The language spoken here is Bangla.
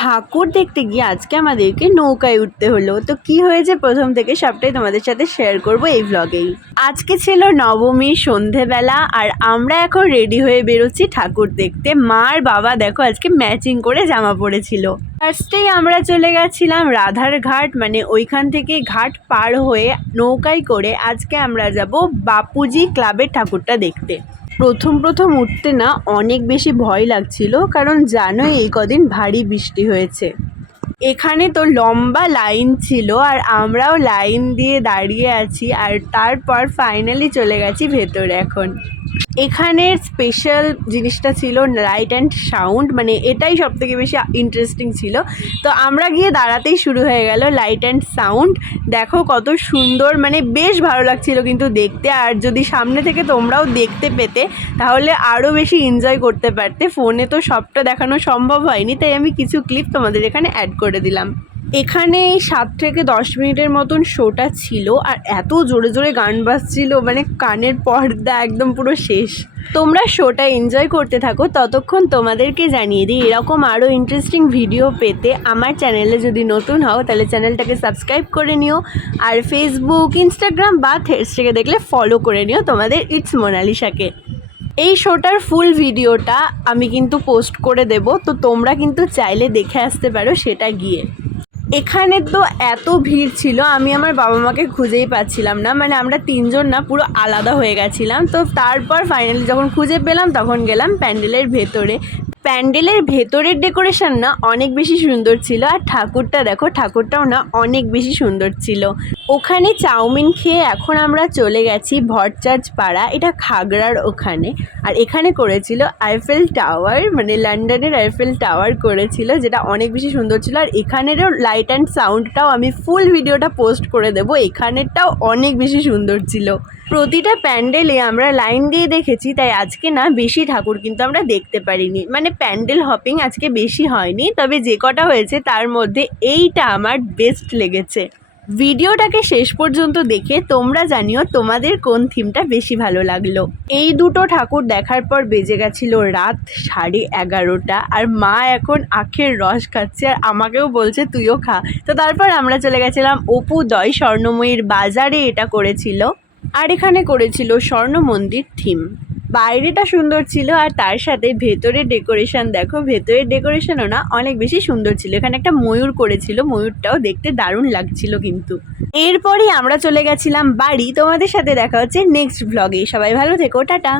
ঠাকুর দেখতে গিয়ে আজকে আমাদেরকে নৌকায় উঠতে হলো। তো কি হয়েছে প্রথম থেকে সবটাই তোমাদের সাথে শেয়ার করব এই ব্লগেই। আজকে ছিল নবমী সন্ধেবেলা আর আমরা এখন রেডি হয়ে বেরোচ্ছি ঠাকুর দেখতে। মা আর বাবা দেখো আজকে ম্যাচিং করে জামা পরেছিল। ফার্স্টেই আমরা চলে গেছিলাম রাধার ঘাট, মানে ওইখান থেকে ঘাট পার হয়ে নৌকায় করে আজকে আমরা যাব বাপুজি ক্লাবের ঠাকুরটা দেখতে। প্রথম উঠতে না অনেক বেশি ভয় লাগছিল, কারণ জানোই এই কদিন ভারী বৃষ্টি হয়েছে। এখানে তো লম্বা লাইন ছিল আর আমরাও লাইন দিয়ে দাঁড়িয়ে আছি, আর তারপর ফাইনালি চলে গেছি ভেতরে। এখন এখানের স্পেশাল জিনিসটা ছিল লাইট অ্যান্ড সাউন্ড, মানে এটাই সব থেকে বেশি ইন্টারেস্টিং ছিল। তো আমরা গিয়ে দাঁড়াতেই শুরু হয়ে গেল লাইট অ্যান্ড সাউন্ড। দেখো কত সুন্দর, মানে বেশ ভালো লাগছিল কিন্তু দেখতে। আর যদি সামনে থেকে তোমরাও দেখতে পেতে তাহলে আরও বেশি এনজয় করতে পারতে। ফোনে তো সবটা দেখানো সম্ভব হয়নি, তাই আমি কিছু ক্লিপ তোমাদের এখানে অ্যাড করে দিলাম। এখানে এই 7 থেকে 10 মিনিটের মতন শোটা ছিল, আর এত জোরে জোরে গান বাজছিল, মানে কানের পর্দা একদম পুরো শেষ। তোমরা শোটা এনজয় করতে থাকো, ততক্ষণ তোমাদেরকে জানিয়ে দিই এরকম আরও ইন্টারেস্টিং ভিডিও পেতে আমার চ্যানেলে যদি নতুন হও তাহলে চ্যানেলটাকে সাবস্ক্রাইব করে নিও, আর ফেসবুক, ইনস্টাগ্রাম বা থ্রেডস থেকে দেখলে ফলো করে নিও তোমাদের ইটস মোনালিসাকে। এই শোটার ফুল ভিডিওটা আমি কিন্তু পোস্ট করে দেব, তো তোমরা কিন্তু চাইলে দেখে আসতে পারো সেটা গিয়ে। এখানে তো এত ভিড় ছিল, আমি আমার বাবা মাকে খুঁজেই পাচ্ছিলাম না, মানে আমরা তিনজন না পুরো আলাদা হয়ে গেছিলাম। তো তারপর ফাইনালি যখন খুঁজে পেলাম তখন গেলাম প্যান্ডেলের ভেতরে। প্যান্ডেলের ভেতরের ডেকোরেশন না অনেক বেশি সুন্দর ছিল, আর ঠাকুরটা দেখো, ঠাকুরটাও না অনেক বেশি সুন্দর ছিল। ওখানে চাউমিন খেয়ে এখন আমরা চলে গেছি ভটচার্চ পাড়া, এটা খাগড়ার ওখানে। আর এখানে করেছিল আইফেল টাওয়ার, মানে লন্ডনের আইফেল টাওয়ার করেছিল, যেটা অনেক বেশি সুন্দর ছিল। আর এখানেরও লাইট অ্যান্ড সাউন্ডটাও আমি ফুল ভিডিওটা পোস্ট করে দেবো, এখানেরটাও অনেক বেশি সুন্দর ছিল। প্রতিটা প্যান্ডেলে আমরা লাইন দিয়ে দেখেছি, তাই আজকে না বেশি ঠাকুর কিন্তু আমরা দেখতে পারিনি, মানে প্যান্ডেল হপিং আজকে বেশি হয়নি। তবে যে কটা হয়েছে তার মধ্যে এইটা আমার বেস্ট লেগেছে। ভিডিওটাকে শেষ পর্যন্ত দেখে তোমরা জানিও তোমাদের কোন থিমটা বেশি ভালো লাগলো। এই দুটো ঠাকুর দেখার পর বেজে গেছিল রাত 11:30, আর মা এখন আখের রস খাচ্ছে আর আমাকেও বলছে তুইও খা। তো তারপর আমরা চলে গেছিলাম অপুদয় স্বর্ণময়ীর বাজারে, এটা করেছিল। আর এখানে করেছিল স্বর্ণ মন্দির থিম। বাইরেটা সুন্দর ছিল, আর তার সাথে ভেতরের ডেকোরেশন দেখো, ভেতরের ডেকোরেশনও না অনেক বেশি সুন্দর ছিল। এখানে একটা ময়ূর করেছিল, ময়ূরটাও দেখতে দারুণ লাগছিল কিন্তু। এরপরই আমরা চলে গেছিলাম বাড়ি। তোমাদের সাথে দেখা হচ্ছে নেক্সট ব্লগে, সবাই ভালো থেকো, টাটা।